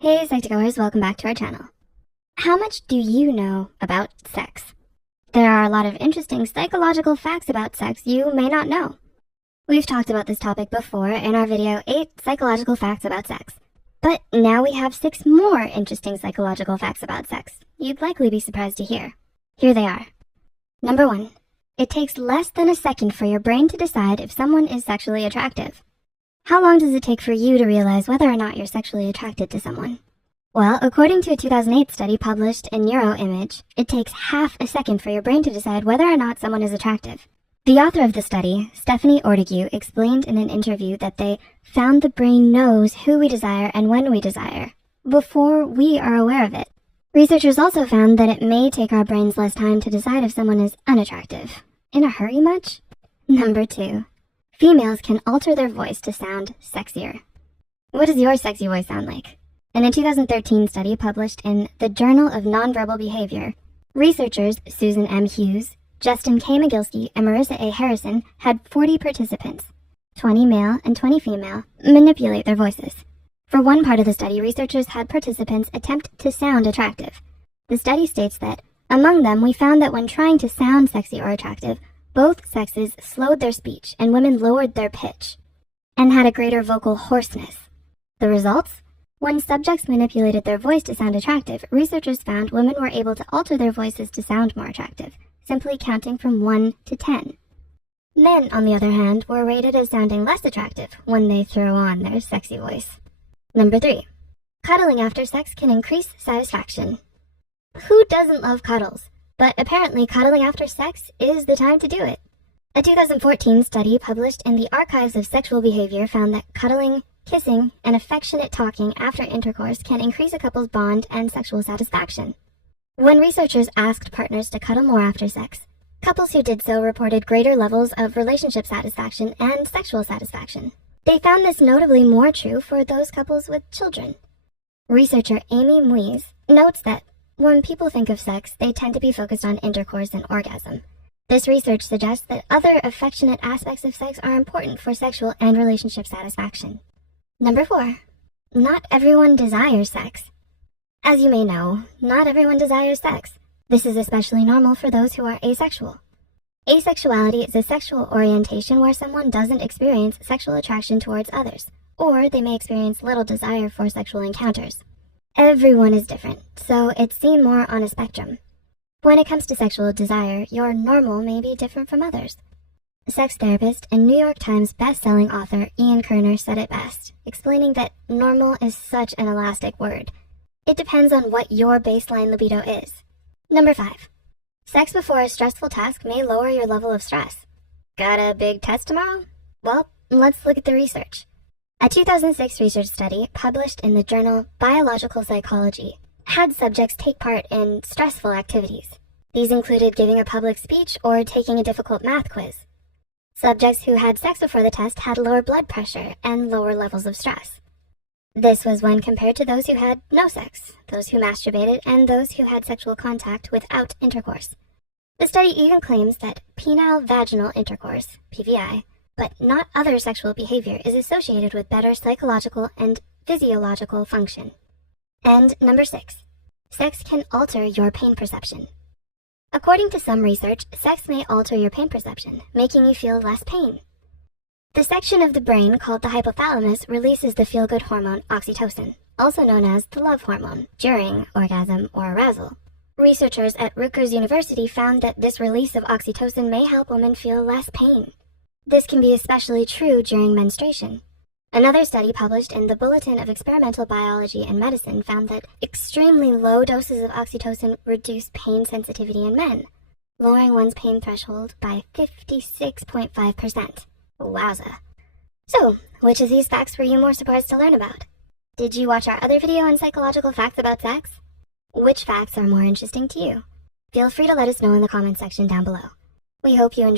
Hey Psych2Goers, welcome back to our channel. How much do you know about sex? There are a lot of interesting psychological facts about sex you may not know. We've talked about this topic before in our video 8 Psychological Facts About Sex. But now we have 6 more interesting psychological facts about sex you'd likely be surprised to hear. Here they are. Number 1. It takes less than a second for your brain to decide if someone is sexually attractive. How long does it take for you to realize whether or not you're sexually attracted to someone? Well, according to a 2008 study published in Neuroimage, it takes half a second for your brain to decide whether or not someone is attractive. The author of the study, Stephanie Ortigue, explained in an interview that they found the brain knows who we desire and when we desire, before we are aware of it. Researchers also found that it may take our brains less time to decide if someone is unattractive. In a hurry much? Number 2. Females can alter their voice to sound sexier. What does your sexy voice sound like? In a 2013 study published in the Journal of Nonverbal Behavior, researchers Susan M. Hughes, Justin K. McGilsky, and Marissa A. Harrison had 40 participants, 20 male and 20 female, manipulate their voices. For one part of the study, researchers had participants attempt to sound attractive. The study states that, among them, we found that when trying to sound sexy or attractive, both sexes slowed their speech and women lowered their pitch and had a greater vocal hoarseness. The results? When subjects manipulated their voice to sound attractive, researchers found women were able to alter their voices to sound more attractive, simply counting from 1 to 10. Men, on the other hand, were rated as sounding less attractive when they throw on their sexy voice. Number 3. Cuddling after sex can increase satisfaction. Who doesn't love cuddles? But apparently cuddling after sex is the time to do it. A 2014 study published in the Archives of Sexual Behavior found that cuddling, kissing, and affectionate talking after intercourse can increase a couple's bond and sexual satisfaction. When researchers asked partners to cuddle more after sex, couples who did so reported greater levels of relationship satisfaction and sexual satisfaction. They found this notably more true for those couples with children. Researcher Amy Muiz notes that when people think of sex, they tend to be focused on intercourse and orgasm. This research suggests that other affectionate aspects of sex are important for sexual and relationship satisfaction. Number 4. Not everyone desires sex. As you may know, not everyone desires sex. This is especially normal for those who are asexual. Asexuality is a sexual orientation where someone doesn't experience sexual attraction towards others, or they may experience little desire for sexual encounters. Everyone is different, so it's seen more on a spectrum. When it comes to sexual desire, your normal may be different from others. Sex therapist and New York Times best-selling author Ian Kerner said it best, explaining that normal is such an elastic word. It depends on what your baseline libido is. Number 5. Sex before a stressful task may lower your level of stress. Got a big test tomorrow? Well, let's look at the research. A 2006 research study published in the journal Biological Psychology had subjects take part in stressful activities. These included giving a public speech or taking a difficult math quiz. Subjects who had sex before the test had lower blood pressure and lower levels of stress. This was when compared to those who had no sex, those who masturbated, and those who had sexual contact without intercourse. The study even claims that penile vaginal intercourse, PVI, but not other sexual behavior, is associated with better psychological and physiological function. And number 6. Sex can alter your pain perception. According to some research, sex may alter your pain perception, making you feel less pain. The section of the brain called the hypothalamus releases the feel-good hormone oxytocin, also known as the love hormone, during orgasm or arousal. Researchers at Rutgers University found that this release of oxytocin may help women feel less pain. This can be especially true during menstruation. Another study published in the Bulletin of Experimental Biology and Medicine found that extremely low doses of oxytocin reduce pain sensitivity in men, lowering one's pain threshold by 56.5%. Wowza. So, which of these facts were you more surprised to learn about? Did you watch our other video on psychological facts about sex? Which facts are more interesting to you? Feel free to let us know in the comments section down below. We hope you enjoy.